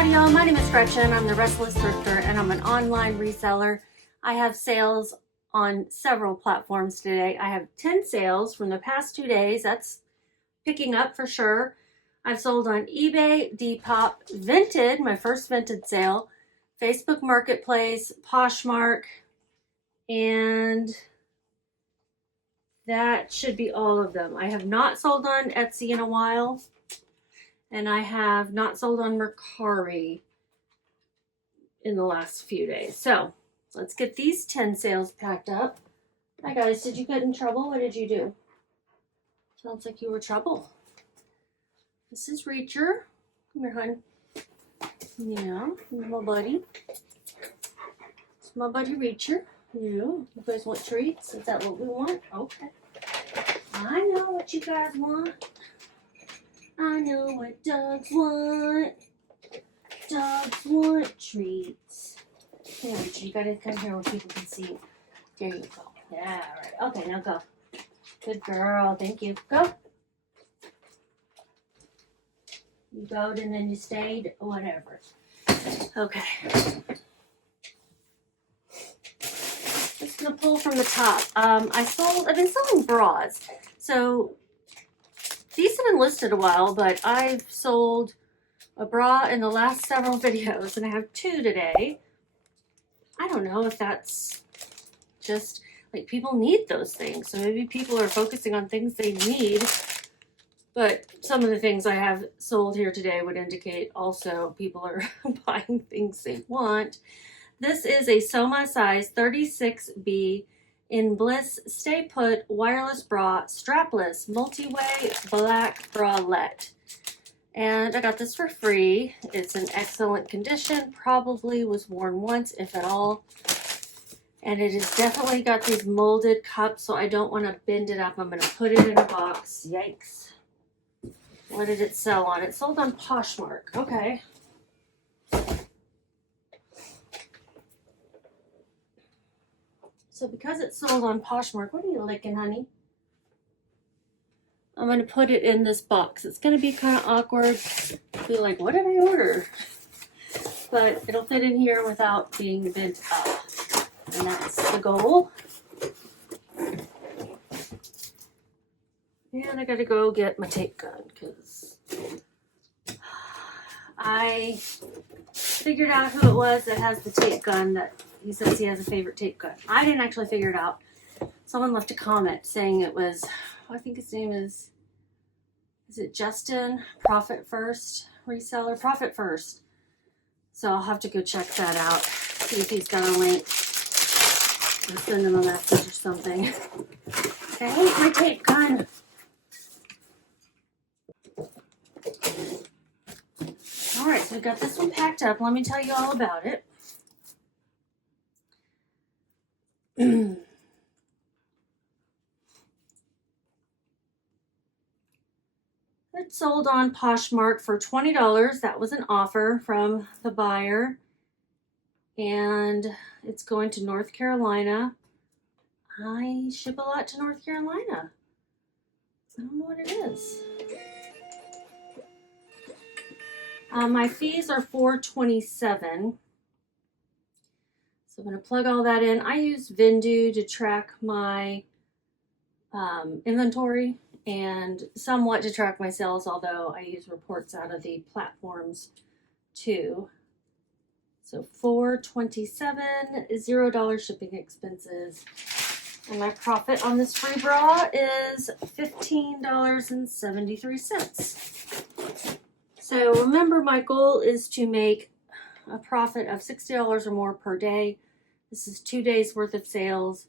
Howdy y'all, my name is Gretchen. I'm the Restless Thrifter and I'm an online reseller. I have sales on several platforms today. I have 10 sales from the past 2 days. That's picking up for sure. I've sold on eBay, Depop, Vinted, my first Vinted sale, Facebook Marketplace, Poshmark, and that should be all of them. I have not sold on Etsy in a while, and I have not sold on Mercari in the last few days. So let's get these 10 sales packed up. Hi guys, did you get in trouble? What did you do? Sounds like you were trouble. This is Reacher. Come here, hon. Yeah, my buddy. It's my buddy Reacher. Yeah, you guys want treats? Is that what we want? Okay. I know what you guys want. I know what dogs want. Dogs want treats. Here, Richard, you gotta come here where people can see you. There you go. Yeah, all right. Okay, now go. Good girl. Thank you. Go. You go and then you stayed. Whatever. Okay. Just gonna pull from the top. I've been selling bras. So these have been listed a while, but I've sold a bra in the last several videos, and I have 2 today. I don't know if that's just like people need those things. So maybe people are focusing on things they need, but some of the things I have sold here today would indicate also people are buying things they want. This is a Soma size 36B in Bliss Stay Put wireless bra, strapless, multi-way black bralette. And I got this for free. It's in excellent condition, probably was worn once, if at all. And it has definitely got these molded cups, so I don't want to bend it up. I'm going to put it in a box. Yikes. What did it sell on? It sold on Poshmark. Okay. So because it's sold on Poshmark, what are you licking, honey? I'm going to put it in this box. It's going to be kind of awkward. Be like, what did I order? But it'll fit in here without being bent up. And that's the goal. And I got to go get my tape gun because I figured out who it was that has the tape gun that he says he has a favorite tape gun. I didn't actually figure it out. Someone left a comment saying it was, I think his name is it Justin? Profit First reseller? Profit First. So I'll have to go check that out. See if he's got a link. Or send him a message or something. Okay, I hate my tape gun. Alright, so we got this one packed up. Let me tell you all about it. It sold on Poshmark for $20. That was an offer from the buyer. And it's going to North Carolina. I ship a lot to North Carolina. I don't know what it is. My fees are $4.27. So I'm going to plug all that in. I use VENDOO to track my inventory and somewhat to track my sales, although I use reports out of the platforms too. So $4.27, $0 shipping expenses. And my profit on this free bra is $15.73. So remember, my goal is to make a profit of $60 or more per day. This is 2 days worth of sales.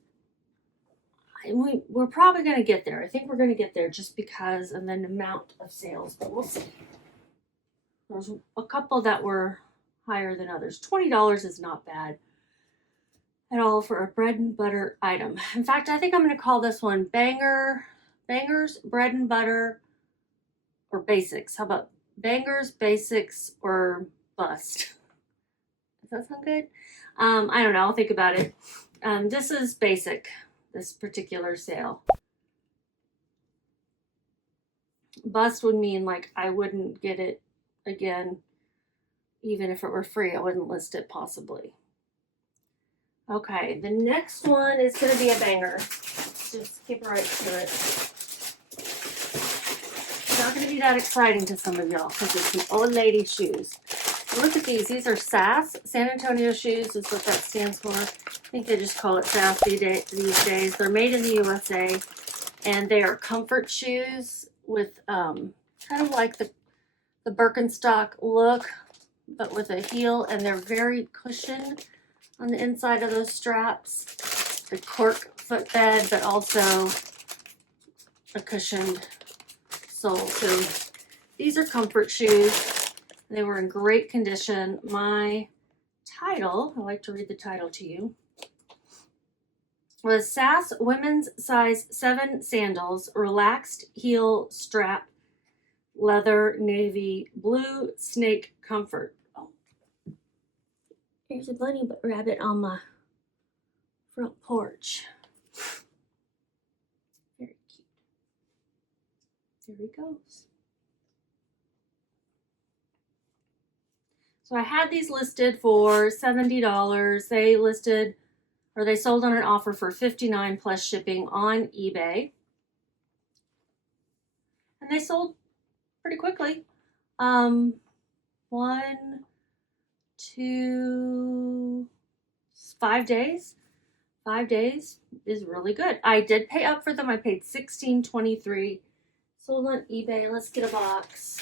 And we're probably going to get there. I think we're going to get there just because of the amount of sales, but we'll see. There's a couple that were higher than others. $20 is not bad at all for a bread and butter item. In fact, I think I'm going to call this one Bangers, Bread and Butter, or Basics. How about Bangers, Basics, or Bust? Does that sound good? I don't know. I'll think about it. This is basic, this particular sale. Bust would mean like I wouldn't get it again Even if it were free, I wouldn't list it possibly. Okay, the next one is going to be a banger. Just skip right to it. It's not going to be that exciting to some of y'all because it's some old lady shoes. Look at these. These are SAS. San Antonio shoes is what that stands for. I think they just call it SAS these days. They're made in the USA, and they are comfort shoes with kind of like the Birkenstock look, but with a heel, and they're very cushioned on the inside of those straps. The cork footbed, but also a cushioned sole. So these are comfort shoes. They were in great condition. My title, I like to read the title to you, was SAS Women's Size 7 Sandals, Relaxed Heel Strap, Leather, Navy, Blue, Snake Comfort. Oh, there's a bunny rabbit on my front porch. Very cute. There he goes. So I had these listed for $70. They sold on an offer for $59 plus shipping on eBay. And they sold pretty quickly. 1, 2, 5 days. 5 days is really good. I did pay up for them. I paid $16.23. Sold on eBay. Let's get a box.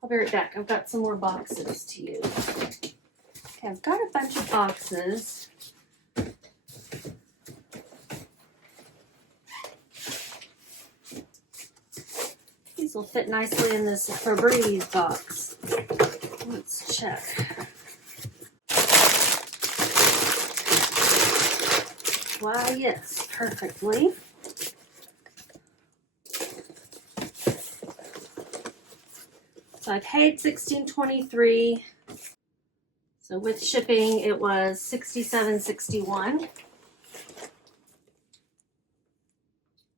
I'll be right back. I've got some more boxes to use. Okay, I've got a bunch of boxes. These will fit nicely in this Febreze box. Let's check. Why, yes, perfectly. So I paid $16.23. So with shipping, it was $67.61.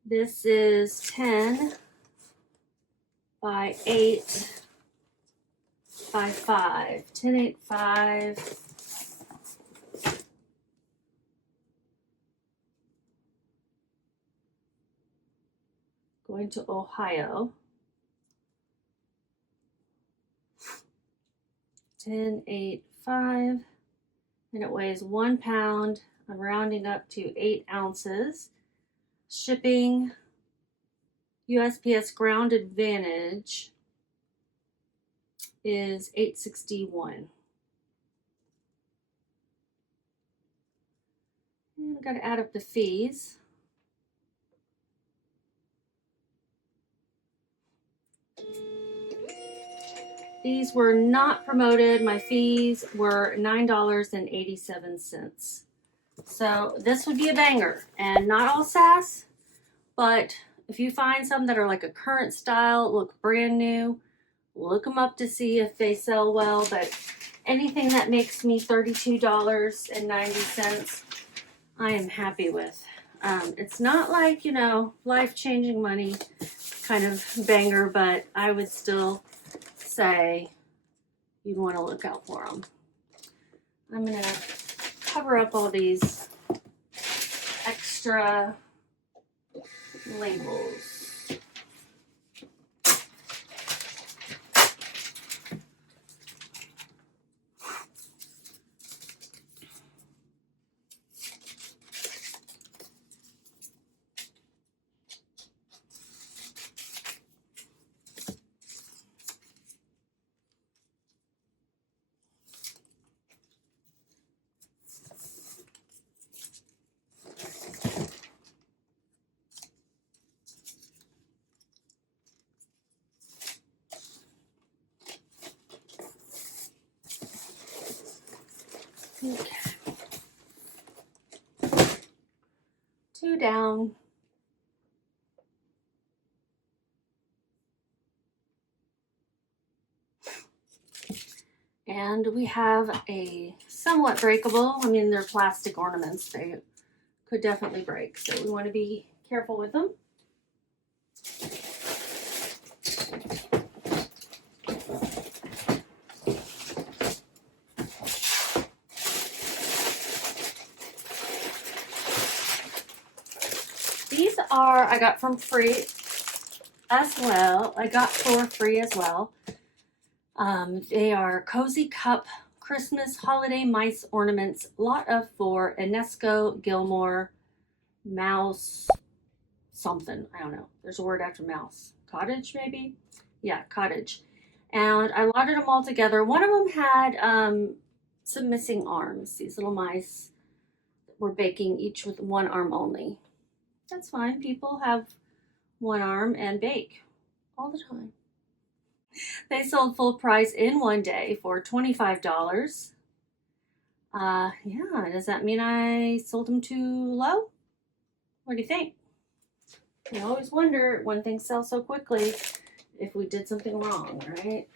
This is 10 by 8 by 5. 10, 8, 5. Going to Ohio. 10, 8, 5. And it weighs 1 pound. I'm rounding up to 8 ounces. Shipping, USPS Ground Advantage is $8.61. And I've got to add up the fees. These were not promoted. My fees were $9.87. So this would be a banger, and not all SAS, but if you find some that are like a current style, look brand new, look them up to see if they sell well. But anything that makes me $32.90, I am happy with. It's not like, you know, life-changing money kind of banger, but I would still say you'd want to look out for them. I'm going to cover up all these extra labels. Okay. 2 down. And we have a somewhat breakable, I mean, they're plastic ornaments. They could definitely break, so we want to be careful with them. I got from free as well. I got for free as well. They are Cozy Cup Christmas Holiday Mice Ornaments, lot of 4, Enesco Gilmore Mouse something. I don't know. There's a word after mouse. Cottage, maybe? Yeah, cottage. And I lotted them all together. One of them had some missing arms. These little mice were baking each with one arm only. That's fine. People have one arm and bake all the time. They sold full price in one day for $25. Yeah, does that mean I sold them too low? What do you think? I always wonder when things sell so quickly if we did something wrong, right?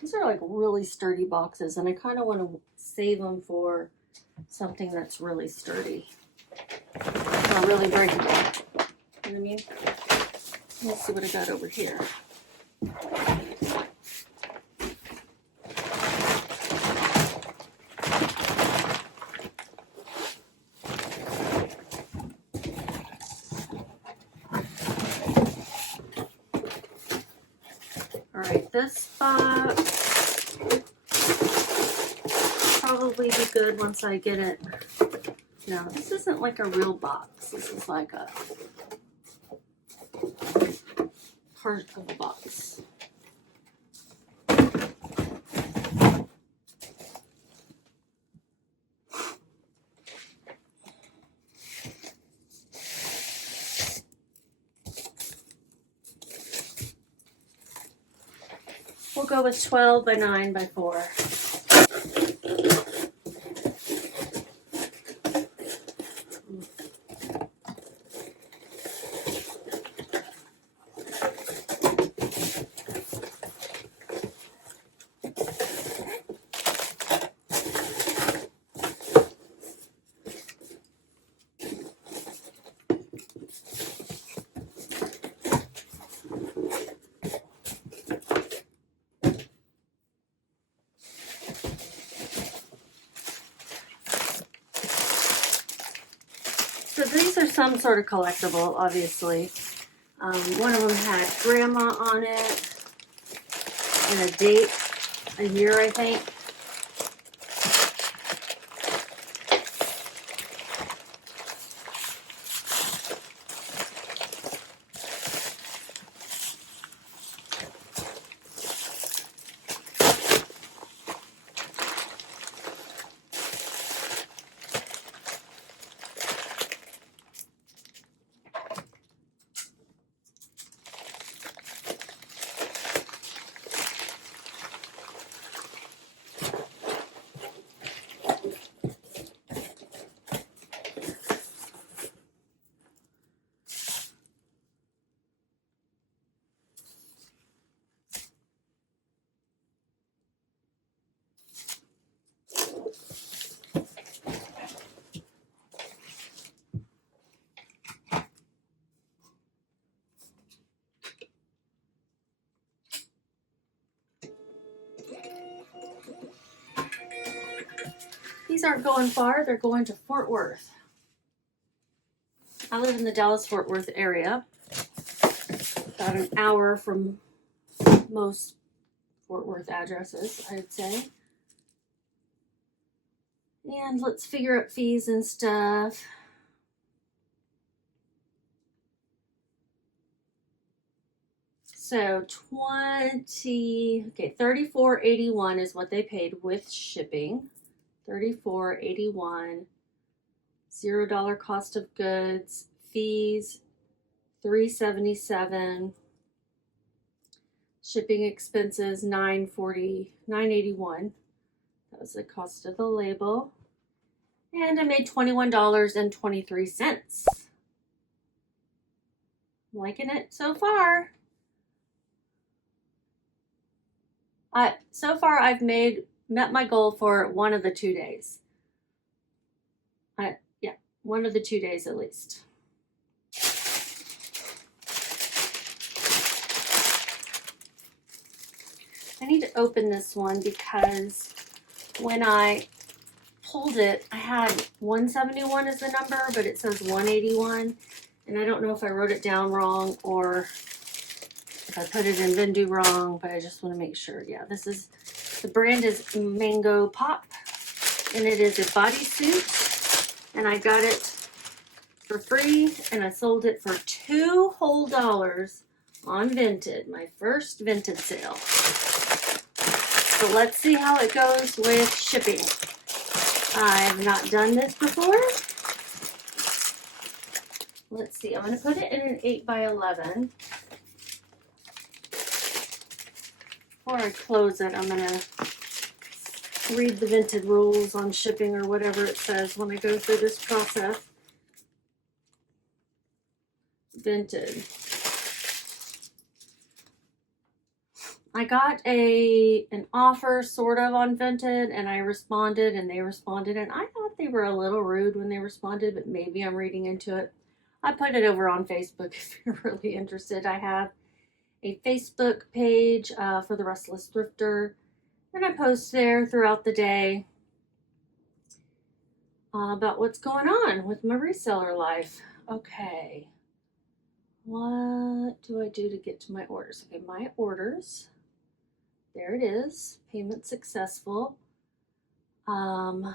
These are like really sturdy boxes, and I kind of want to save them for something that's really sturdy or really breakable. You know what I mean? Let's see what I got over here. All right, this box probably be good once I get it. No, this isn't like a real box. This is like a part of the box. We'll go with 12 by 9 by 4. So these are some sort of collectible, obviously. One of them had grandma on it and a date, a year, I think. These aren't going far, they're going to Fort Worth. I live in the Dallas-Fort Worth area, about an hour from most Fort Worth addresses, I'd say. And let's figure out fees and stuff. So $34.81 is what they paid with shipping. $34.81. $0 cost of goods, fees $3.77. Shipping expenses $9.81. That was the cost of the label. And I made $21.23. Liking it so far. So far I've made met my goal for one of the 2 days. Yeah, one of the 2 days at least. I need to open this one because when I pulled it, I had 171 as the number, but it says 181. And I don't know if I wrote it down wrong or if I put it in VENDOO wrong, but I just want to make sure. Yeah, this is, the brand is Mango Pop, and it is a bodysuit, and I got it for free, and I sold it for $2 whole on Vinted, my first Vinted sale. So let's see how it goes with shipping. I have not done this before. Let's see, I'm going to put it in an 8x11. Before I close it, I'm going to read the Vinted rules on shipping or whatever it says when I go through this process. Vinted. I got an offer sort of on Vinted, and I responded and they responded, and I thought they were a little rude when they responded, but maybe I'm reading into it. I put it over on Facebook if you're really interested. I have a Facebook page for the Restless Thrifter, and I post there throughout the day about what's going on with my reseller life. Okay, what do I do to get to my orders? Okay, my orders. There it is. Payment successful. Subtotal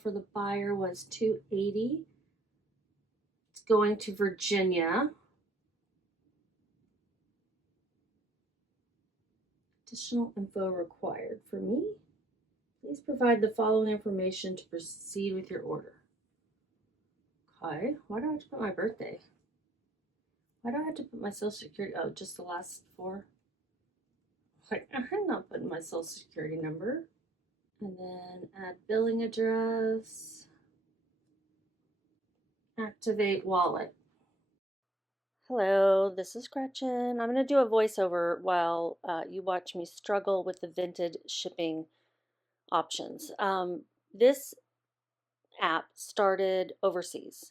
for the buyer was $280. It's going to Virginia. Additional info required for me. Please provide the following information to proceed with your order. Okay. Why do I have to put my birthday? Why do I have to put my social security? Oh, just the last four. Like, I'm not putting my social security number. And then add billing address. Activate wallet. Hello, this is Gretchen. I'm going to do a voiceover while you watch me struggle with the Vinted shipping options. This app started overseas.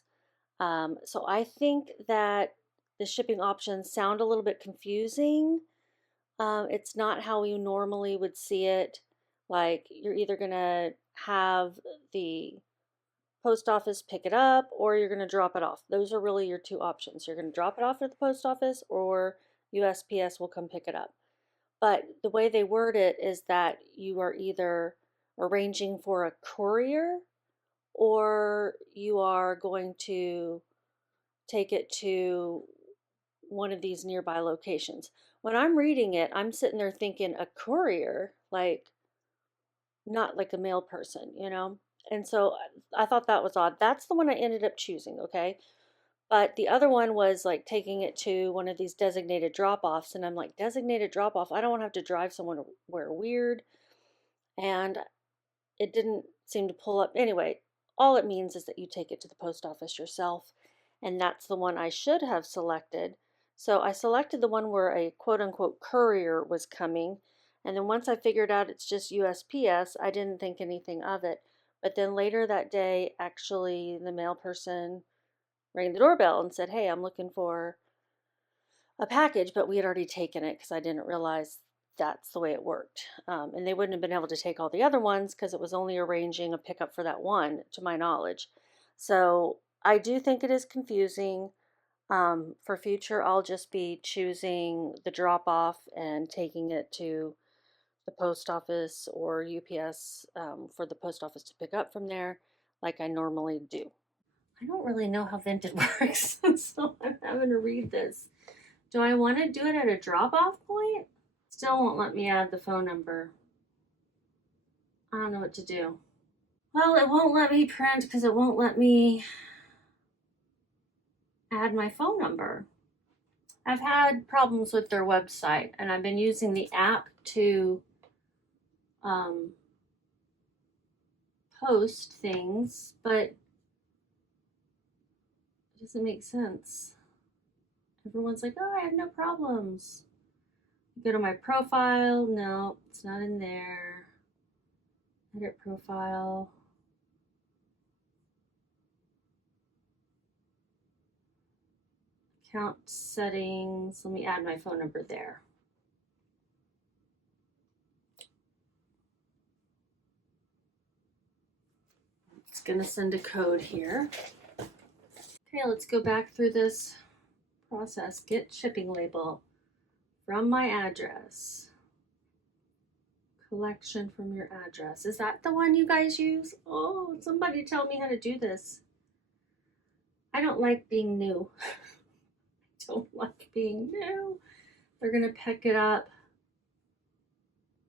So I think that the shipping options sound a little bit confusing. It's not how you normally would see it. Like, you're either going to have the post office pick it up or you're going to drop it off. Those are really your two options. You're going to drop it off at the post office or USPS will come pick it up. But the way they word it is that you are either arranging for a courier or you are going to take it to one of these nearby locations. When I'm reading it, I'm sitting there thinking a courier, like not like a mail person, you know? And so I thought that was odd. That's the one I ended up choosing, okay? But the other one was like taking it to one of these designated drop-offs. And I'm like, designated drop-off? I don't want to have to drive somewhere weird. And it didn't seem to pull up. Anyway, all it means is that you take it to the post office yourself. And that's the one I should have selected. So I selected the one where a quote-unquote courier was coming. And then once I figured out it's just USPS, I didn't think anything of it. But then later that day, actually, the mail person rang the doorbell and said, hey, I'm looking for a package, but we had already taken it because I didn't realize that's the way it worked. And they wouldn't have been able to take all the other ones because it was only arranging a pickup for that one, to my knowledge. So I do think it is confusing. For future, I'll just be choosing the drop off and taking it to the post office or UPS for the post office to pick up from there like I normally do. I don't really know how Vinted works, so I'm having to read this. Do I want to do it at a drop-off point? Still won't let me add the phone number. I don't know what to do. Well, it won't let me print because it won't let me add my phone number. I've had problems with their website, and I've been using the app to post things, but it doesn't make sense. Everyone's like, oh, I have no problems. Go to my profile. No, it's not in there. Edit profile. Account settings. Let me add my phone number there. It's going to send a code here. Okay, let's go back through this process. Get shipping label from my address. Collection from your address. Is that the one you guys use? Oh, somebody tell me how to do this. I don't like being new. I don't like being new. They're going to pick it up.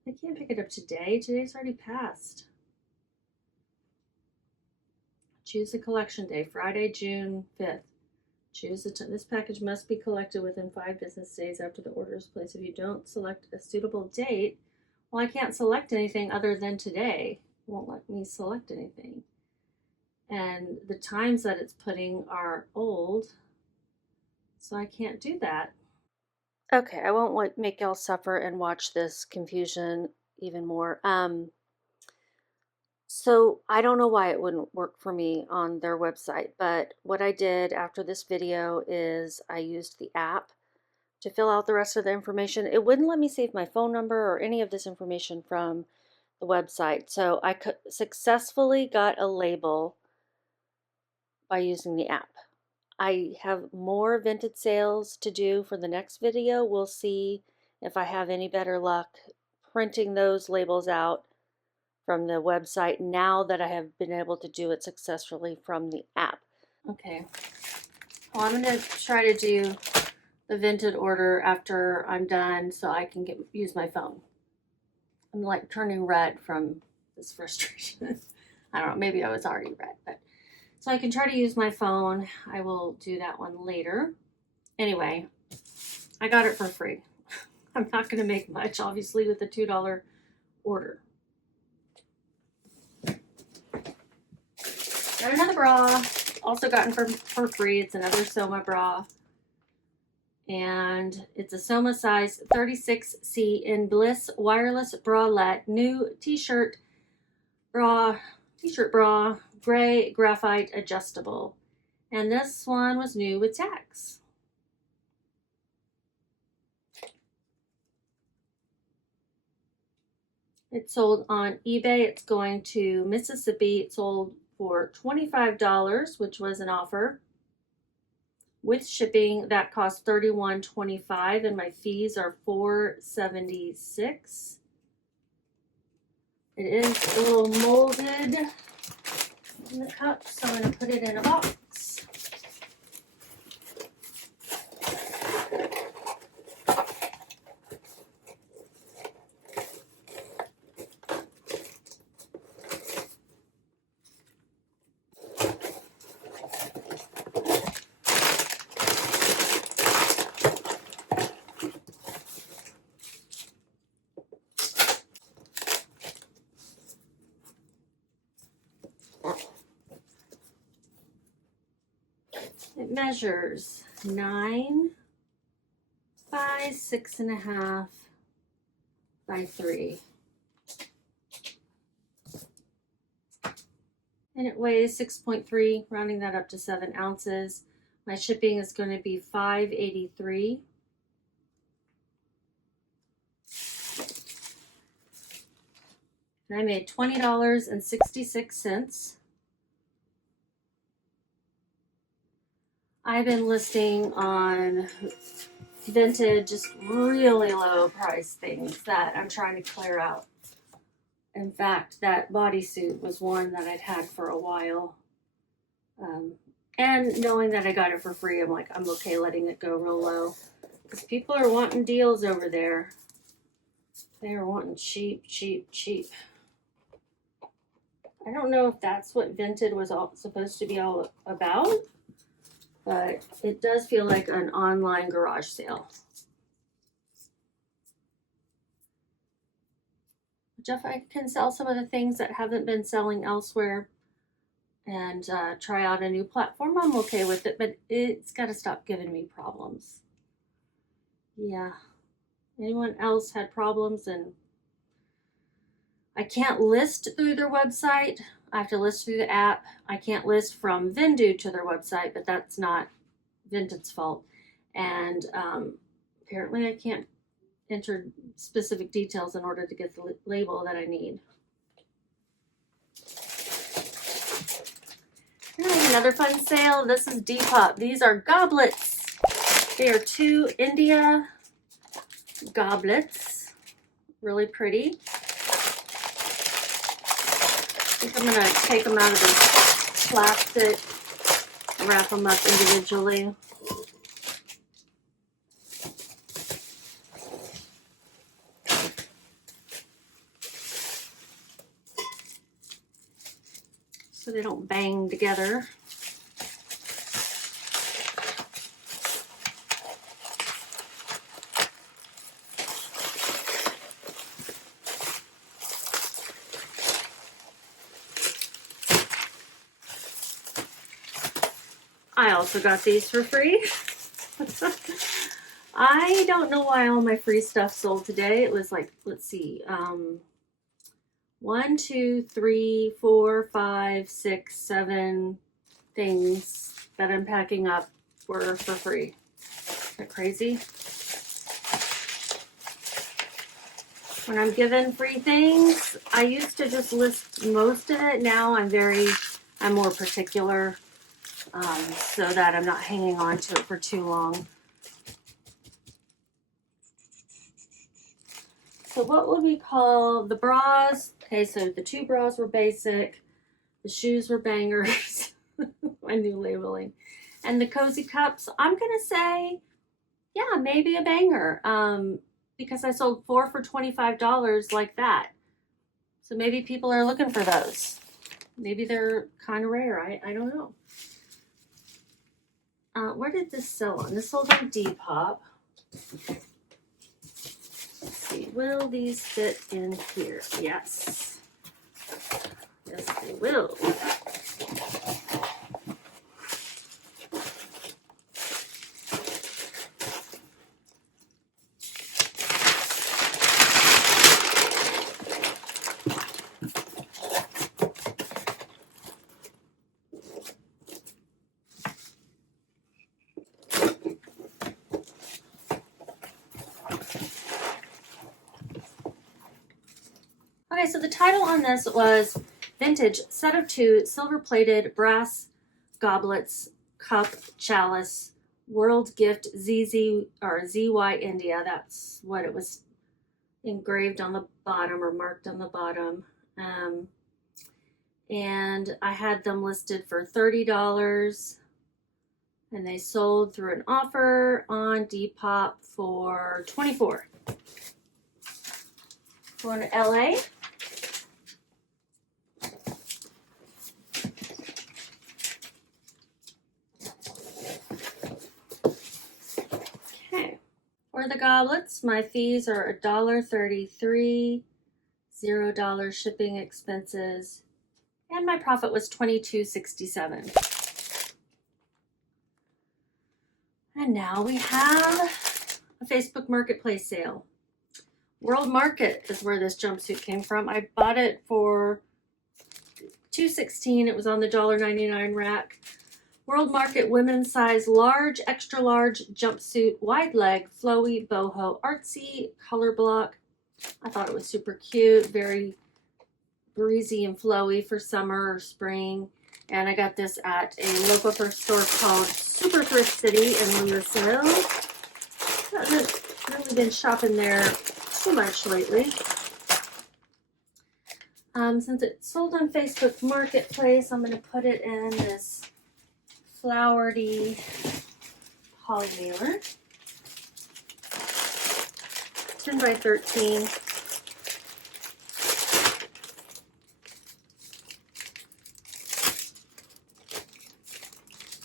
They can't pick it up today. Today's already passed. Choose the collection day, Friday, June 5th. Choose the time. This package must be collected within 5 business days after the order is placed. If you don't select a suitable date, well, I can't select anything other than today. It won't let me select anything. And the times that it's putting are old, so I can't do that. Okay, I won't make y'all suffer and watch this confusion even more. So I don't know why it wouldn't work for me on their website, but what I did after this video is I used the app to fill out the rest of the information. It wouldn't let me save my phone number or any of this information from the website. So I successfully got a label by using the app. I have more Vinted sales to do for the next video. We'll see if I have any better luck printing those labels out from the website now that I have been able to do it successfully from the app. Okay, well, I'm going to try to do the Vinted order after I'm done so I can use my phone. I'm like turning red from this frustration. I don't know, maybe I was already red, but so I can try to use my phone. I will do that one later. Anyway, I got it for free. I'm not going to make much, obviously, with the $2 order. Got another bra, also gotten for free. It's another Soma bra. And it's a Soma size 36C in Bliss Wireless Bralette. New t-shirt bra, gray graphite adjustable. And this one was new with tax. It's sold on eBay. It's going to Mississippi. It sold for $25, which was an offer. With shipping, that cost $31.25, and my fees are $4.76. It is a little molded in the cup, so I'm going to put it in a box. It measures 9 by 6.5 by 3. And it weighs 6.3, rounding that up to 7 ounces. My shipping is going to be $5.83. And I made $20.66. I've been listing on Vinted just really low price things that I'm trying to clear out. In fact, that bodysuit was one that I'd had for a while. And knowing that I got it for free, I'm like, I'm okay letting it go real low. Because people are wanting deals over there. They are wanting cheap, cheap, cheap. I don't know if that's what Vinted was supposed to be all about. But it does feel like an online garage sale. If I can sell some of the things that haven't been selling elsewhere and try out a new platform, I'm okay with it, but it's got to stop giving me problems. Yeah. Anyone else had problems and I can't list through their website. I have to list through the app. I can't list from VENDOO to their website, but that's not Vinted's fault. And apparently I can't enter specific details in order to get the label that I need. Another fun sale. This is Depop. These are goblets. They are 2 India goblets. Really pretty. I think I'm going to take them out of this plastic, wrap them up individually. So they don't bang together. I also got these for free. I don't know why all my free stuff sold today. It was like, let's see, 1, 2, 3, 4, 5, 6, 7 things that I'm packing up were for free. Isn't that crazy? When I'm given free things, I used to just list most of it. Now I'm more particular, so that I'm not hanging on to it for too long. So what would we call the bras? Okay, so the 2 bras were basic. The shoes were bangers. My new labeling. And the cozy cups, I'm going to say, yeah, maybe a banger. Because I sold 4 for $25 like that. So maybe people are looking for those. Maybe they're kind of rare. I don't know. Where did this sell on? This sold on Depop. Let's see. Will these fit in here? Yes. Yes, they will. Okay, so the title on this was Vintage Set of 2 Silver-Plated Brass Goblets, Cup, Chalice, World Gift ZZ or ZY India. That's what it was engraved on the bottom or marked on the bottom. And I had them listed for $30, and they sold through an offer on Depop for $24. Going to LA. Okay, for the goblets, my fees are $1.33, $0 shipping expenses, and my profit was $22.67. And now we have a Facebook Marketplace sale. World Market is where this jumpsuit came from. I bought it for $2.16. It was on the $1.99 rack. World Market women's size large, extra large jumpsuit, wide leg, flowy, boho, artsy, color block. I thought it was super cute, very breezy and flowy for summer or spring. And I got this at a local thrift store called Super Thrift City in Louisville. Haven't really been shopping there too much lately. Since it sold on Facebook Marketplace, I'm going to put it in this flowery poly mailer. 10 by 13.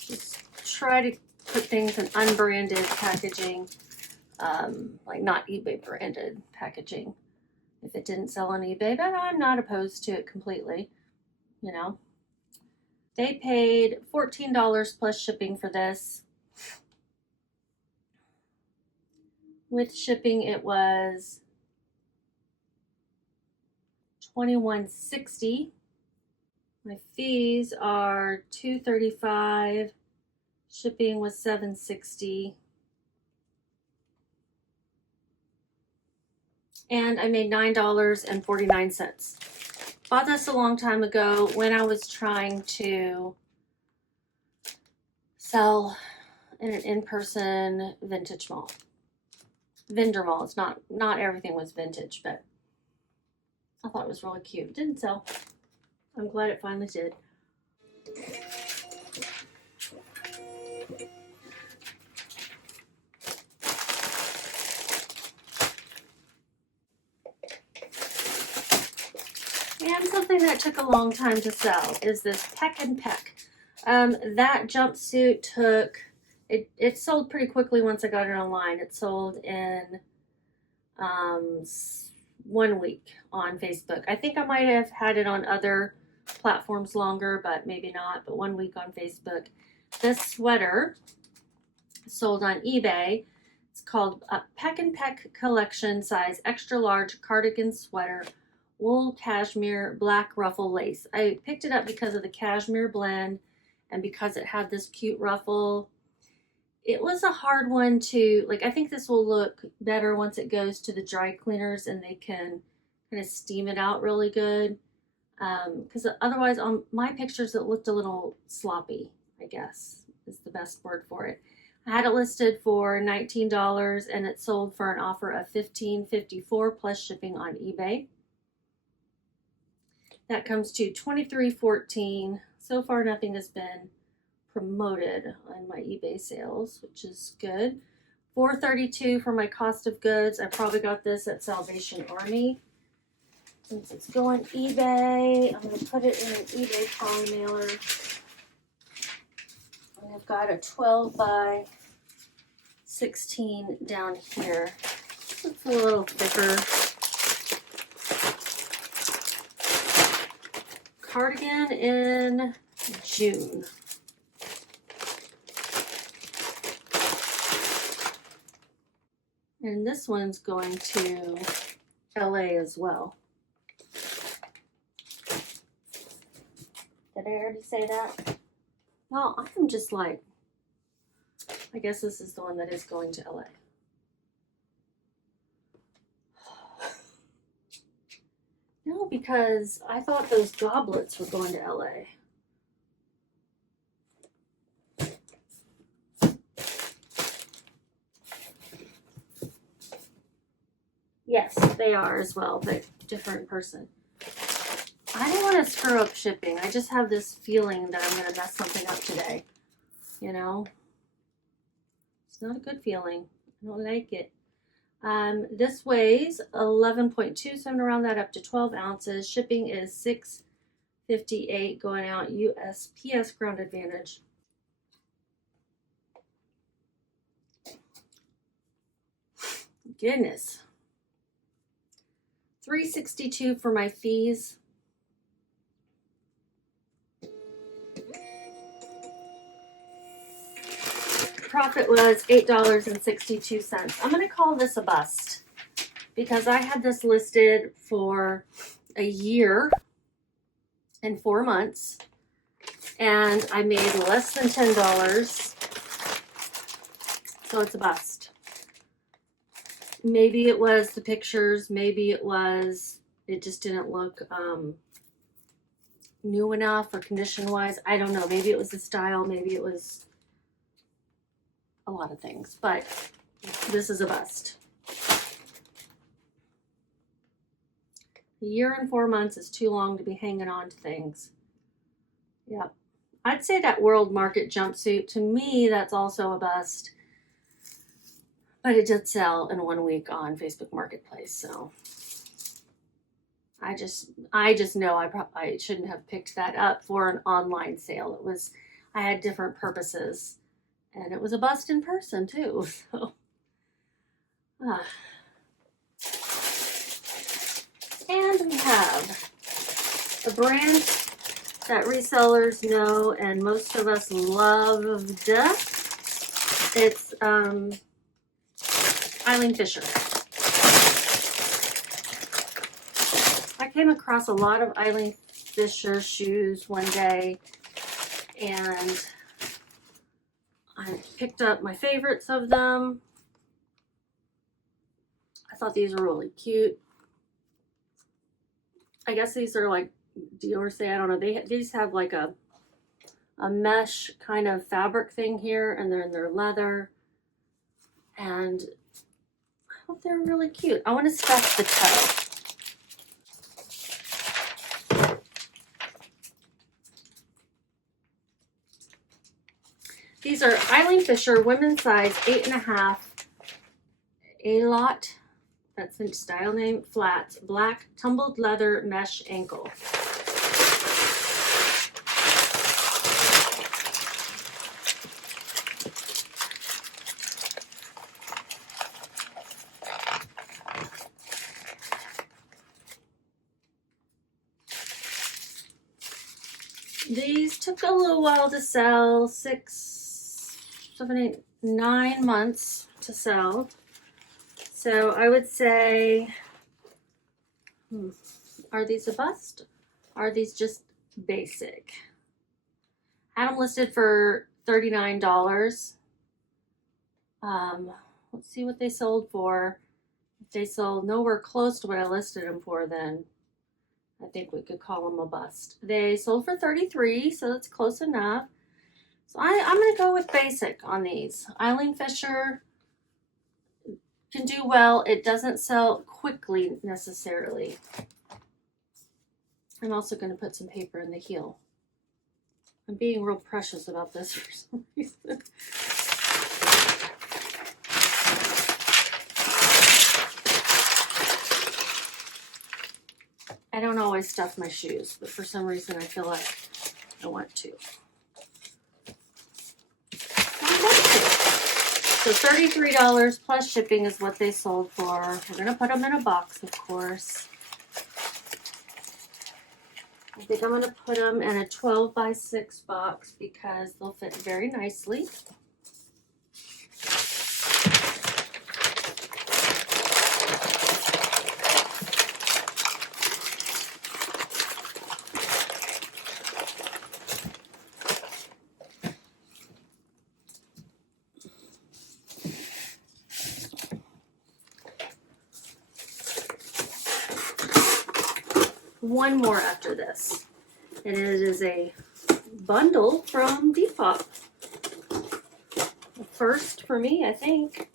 Just try to put things in unbranded packaging, like not eBay branded packaging. If it didn't sell on eBay, but I'm not opposed to it completely, you know. They paid $14 plus shipping for this. With shipping, it was $21.60. My fees are $2.35. Shipping was $7.60. And I made $9.49. Bought this a long time ago when I was trying to sell in an in-person vintage mall. Vendor mall. It's not everything was vintage, but I thought it was really cute. Didn't sell. I'm glad it finally did. And something that took a long time to sell is this Peck and Peck. That jumpsuit took, it sold pretty quickly once I got it online. It sold in 1 week on Facebook. I think I might have had it on other platforms longer, but maybe not, but 1 week on Facebook. This sweater sold on eBay. It's called a Peck and Peck Collection Size Extra Large Cardigan Sweater, Wool Cashmere Black Ruffle Lace. I picked it up because of the cashmere blend and because it had this cute ruffle. It was a hard one to, like, I think this will look better once it goes to the dry cleaners and they can kind of steam it out really good. Because otherwise on my pictures it looked a little sloppy, I guess is the best word for it. I had it listed for $19 and it sold for an offer of $15.54 plus shipping on eBay. That comes to $23.14. So far nothing has been promoted on my eBay sales, which is good. $4.32 for my cost of goods. I probably got this at Salvation Army. Since it's going eBay, I'm going to put it in an eBay prong mailer. And I've got a 12 by 16 down here. It's a little thicker. Cardigan in June. And this one's going to LA as well. Did I already say that? No, I'm just like, I guess this is the one that is going to LA. No, because I thought those goblets were going to LA. Yes, they are as well, but different person. I don't want to screw up shipping. I just have this feeling that I'm going to mess something up today. You know? It's not a good feeling. I don't like it. This weighs 11.27, around that, up to 12 ounces. Shipping is $6.58, going out USPS Ground Advantage. Goodness. $3.62 for my fees. Profit was $8.62. I'm going to call this a bust because I had this listed for a year and 4 months and I made less than $10. So it's a bust. Maybe it was the pictures, maybe it just didn't look new enough or condition wise. I don't know. Maybe it was the style, maybe it was a lot of things, but this is a bust. A year and 4 months is too long to be hanging on to things. Yep. I'd say that World Market jumpsuit, to me, that's also a bust. But it did sell in 1 week on Facebook Marketplace, so I just know I shouldn't have picked that up for an online sale. I had different purposes. And it was a bust in person too. So, and we have a brand that resellers know and most of us loved. It's Eileen Fisher. I came across a lot of Eileen Fisher shoes one day, and I picked up my favorites of them. I thought these were really cute. I guess these are like Dior, I don't know. These have like a mesh kind of fabric thing here, and then they're leather. And I hope they're really cute. I want to stuff the toe. These are Eileen Fisher women's size 8.5 a lot. That's the style name. Flats, black tumbled leather mesh ankle. These took a little while to sell, 6, 7, 8, 9 months to sell. So I would say, are these a bust? Are these just basic? I had them listed for $39. Let's see what they sold for. If they sold nowhere close to what I listed them for, then I think we could call them a bust. They sold for $33, so that's close enough. So I'm going to go with basic on these. Eileen Fisher can do well. It doesn't sell quickly necessarily. I'm also going to put some paper in the heel. I'm being real precious about this for some reason. I don't always stuff my shoes, but for some reason I feel like I want to. So $33 plus shipping is what they sold for. We're going to put them in a box, of course. I think I'm going to put them in a 12x6 box because they'll fit very nicely. One more after this, and it is a bundle from Depop. First for me, I think.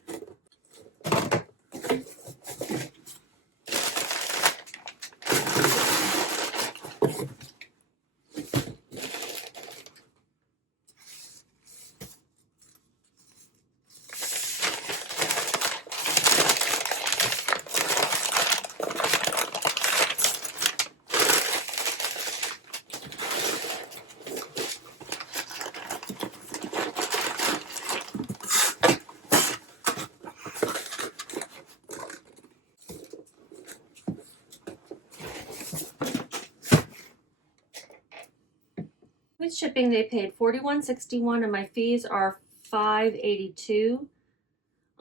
With shipping, they paid $41.61, and my fees are $5.82.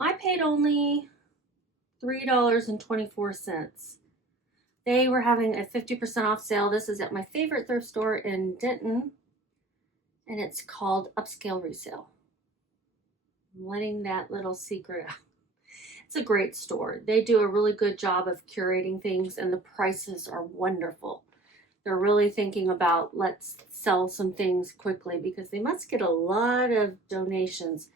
I paid only $3.24. They were having a 50% off sale. This is at my favorite thrift store in Denton, and it's called Upscale Resale. I'm letting that little secret out. It's a great store. They do a really good job of curating things, and the prices are wonderful. They're really thinking about, let's sell some things quickly, because they must get a lot of donations,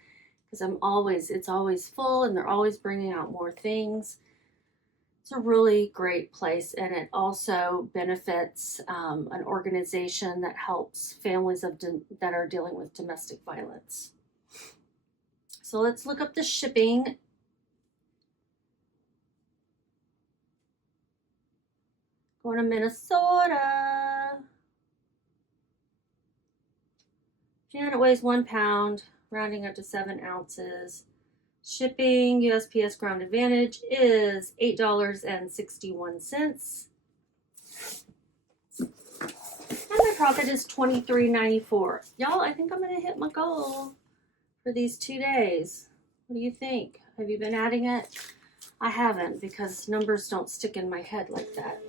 because it's always full, and they're always bringing out more things. It's a really great place, and it also benefits an organization that helps families that are dealing with domestic violence. So let's look up the shipping. Going to Minnesota. Janet weighs 1 pound, rounding up to 7 ounces. Shipping, USPS Ground Advantage, is $8.61. And my profit is $23.94. Y'all, I think I'm going to hit my goal for these 2 days. What do you think? Have you been adding it? I haven't, because numbers don't stick in my head like that.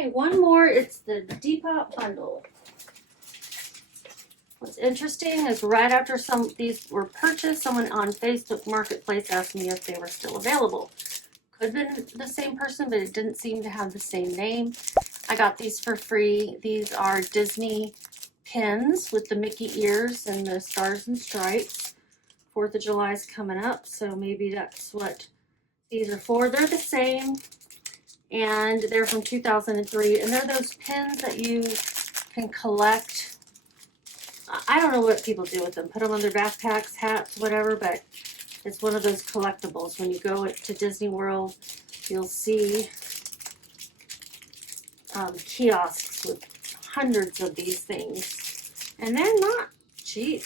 Okay, one more. It's the Depop bundle. What's interesting is right after some of these were purchased, someone on Facebook Marketplace asked me if they were still available. Could have been the same person, but it didn't seem to have the same name. I got these for free. These are Disney pins with the Mickey ears and the stars and stripes. 4th of July is coming up, so maybe that's what these are for. They're the same, and they're from 2003, and they're those pins that you can collect. I don't know what people do with them. Put them on their backpacks, hats, whatever, but it's one of those collectibles. When you go to Disney World, you'll see kiosks with hundreds of these things, and they're not cheap.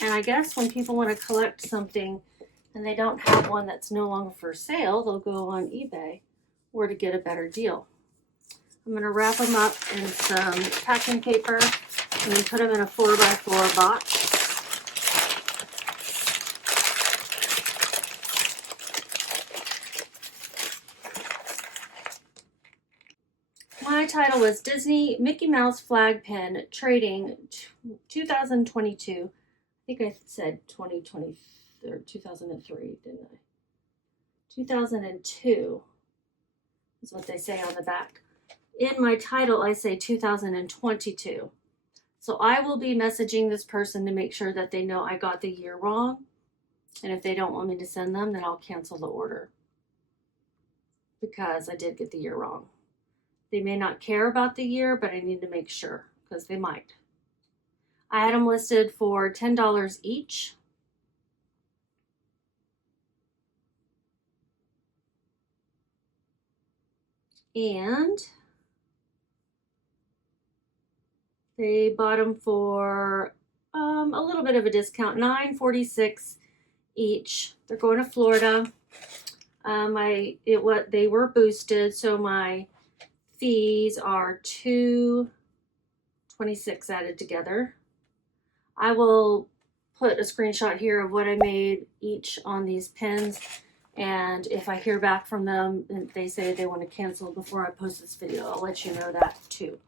And I guess when people want to collect something and they don't have one that's no longer for sale, they'll go on eBay or to get a better deal. I'm going to wrap them up in some packing paper and then put them in a 4x4 box. My title was Disney Mickey Mouse Flag Pin Trading 2022. I think I said 2020 or 2003, didn't I? 2002 is what they say on the back. In my title, I say 2022. So I will be messaging this person to make sure that they know I got the year wrong. And if they don't want me to send them, then I'll cancel the order, because I did get the year wrong. They may not care about the year, but I need to make sure, because they might. I had them listed for $10 each. And they bought them for a little bit of a discount, $9.46 each. They're going to Florida. They were boosted, so my fees are $2.26 added together. I will put a screenshot here of what I made each on these pins, and if I hear back from them and they say they want to cancel before I post this video, I'll let you know that too.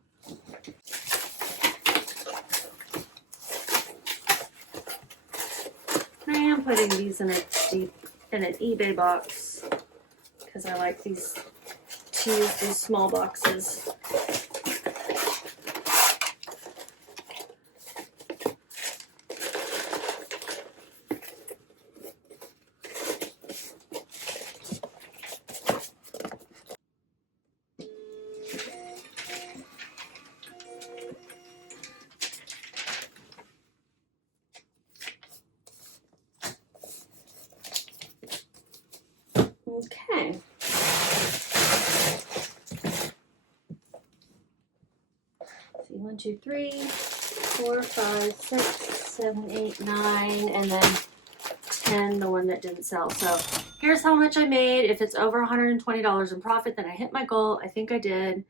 I am putting these in an eBay box because I like to use these small boxes. Okay. See, 1, 2, 3, 4, 5, 6, 7, 8, 9, and then 10, the one that didn't sell. So here's how much I made. If it's over $120 in profit, then I hit my goal. I think I did.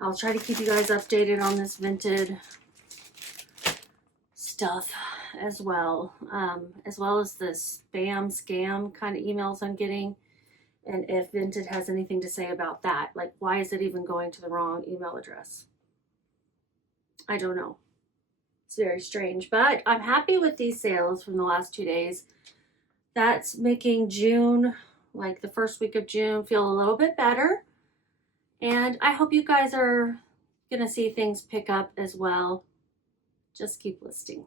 I'll try to keep you guys updated on this Vinted stuff as well as the spam scam kind of emails I'm getting. And if Vinted has anything to say about that, like why is it even going to the wrong email address? I don't know. It's very strange, but I'm happy with these sales from the last 2 days. That's making June, like the first week of June, feel a little bit better. And I hope you guys are going to see things pick up as well. Just keep listing.